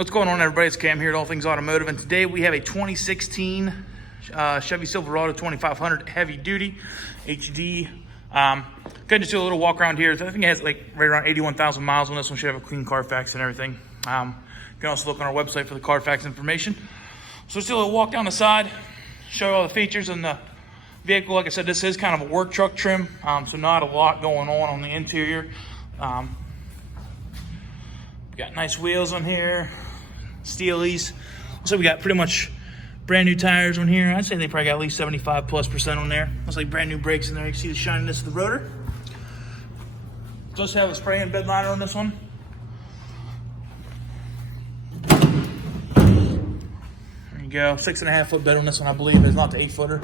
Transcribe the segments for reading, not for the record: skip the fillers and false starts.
What's going on, everybody? It's Cam here at All Things Automotive, and today we have a 2016 Chevy Silverado 2500 heavy duty HD. Gonna just do a little walk around here. I think it has like right around 81,000 miles on this one. Should have a clean Carfax and everything. You can also look on our website for the Carfax information. So let's do a little walk down the side, show you all the features in the vehicle. Like I said, this is kind of a work truck trim, so not a lot going on the interior. Got nice wheels on here, steelies. So we got pretty much brand new tires on here. I'd say they probably got at least 75+% on there. Looks like brand new brakes in there. You can see the shininess of the rotor. Does have a spray-in bed liner on this one. There you go. 6.5 foot bed on this one, I believe. It's not the 8-footer.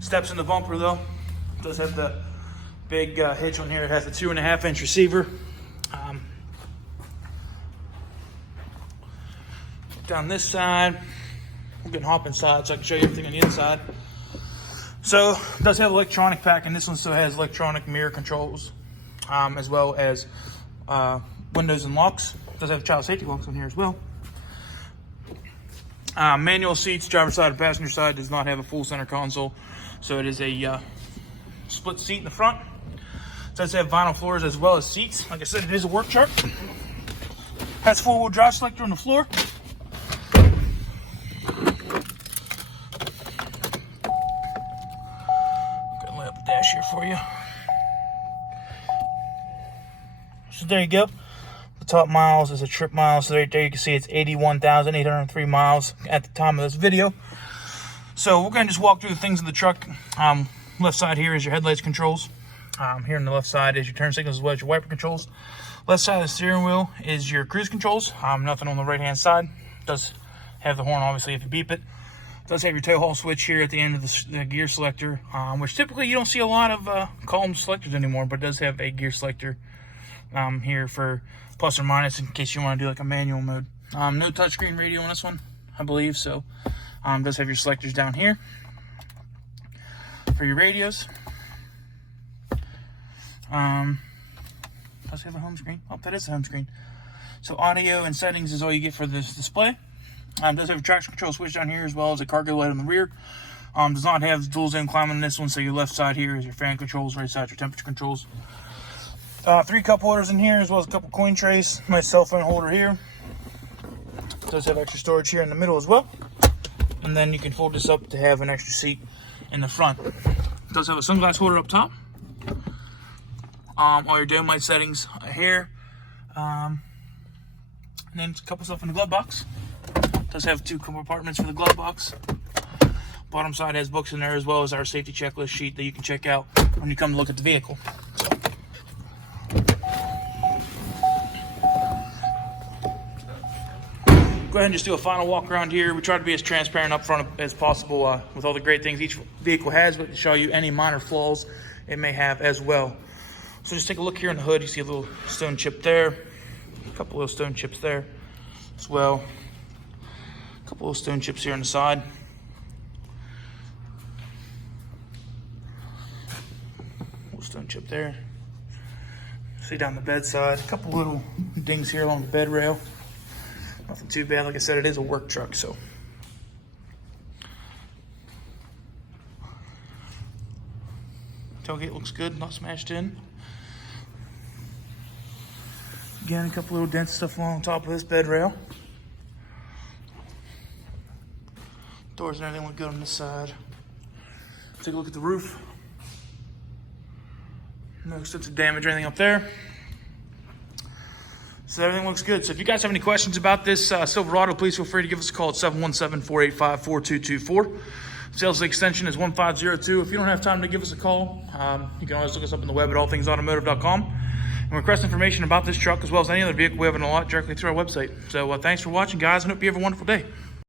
Steps in the bumper though. Does have the big hitch on here. It has a 2.5-inch receiver. Down this side, we're getting hop inside so I can show you everything on the inside. So it does have electronic pack, and this one still has electronic mirror controls, as well as windows and locks. It does have child safety locks on here as well. Manual seats, driver's side and passenger side. Does not have a full center console, so it is a split seat in the front. It does have vinyl floors as well as seats. Like I said, it is a work truck. Has 4-wheel drive selector on the floor. Gonna lay up the dash here for you. So there you go. The top miles is a trip miles. So right there you can see it's 81,803 miles at the time of this video. So we're gonna just walk through the things in the truck. Left side here is your headlights controls. Here on the left side is your turn signals as well as your wiper controls. Left side of the steering wheel is your cruise controls. Nothing on the right hand side. Does have the horn obviously if you beep it. Does have your tow haul switch here at the end of the gear selector, which typically you don't see a lot of column selectors anymore, but it does have a gear selector here for plus or minus in case you want to do like a manual mode. No touchscreen radio on this one, I believe. So does have your selectors down here for your radios. Does have a home screen. Oh, that is the home screen. So audio and settings is all you get for this display. Does have a traction control switch down here as well as a cargo light on the rear. Does not have dual zone climate on this one, so your left side here is your fan controls, right side your temperature controls. 3 cup holders in here as well as a couple coin trays. My cell phone holder here. Does have extra storage here in the middle as well. And then you can fold this up to have an extra seat in the front. Does have a sunglass holder up top. All your dome light settings here. And then a couple stuff in the glove box. Does have 2 compartments for the glove box. Bottom side has books in there as well as our safety checklist sheet that you can check out when you come to look at the vehicle. Go ahead and just do a final walk around here. We try to be as transparent up front as possible with all the great things each vehicle has, but to show you any minor flaws it may have as well. So just take a look here in the hood. You see a little stone chip there, a couple of stone chips there as well, a couple of stone chips here on the side. Little stone chip there. See down the bed side, a couple little dings here along the bed rail. Nothing too bad. Like I said, it is a work truck, so. Tailgate looks good, not smashed in. Again, a couple little dents and stuff along the top of this bed rail. Doors and everything look good on this side. Take a look at the roof. No extensive damage or anything up there. So everything looks good. So if you guys have any questions about this Silverado, please feel free to give us a call at 717-485-4224. Sales extension is 1502. If you don't have time to give us a call, you can always look us up on the web at allthingsautomotive.com and request information about this truck as well as any other vehicle we have in the lot directly through our website. So thanks for watching, guys, and hope you have a wonderful day.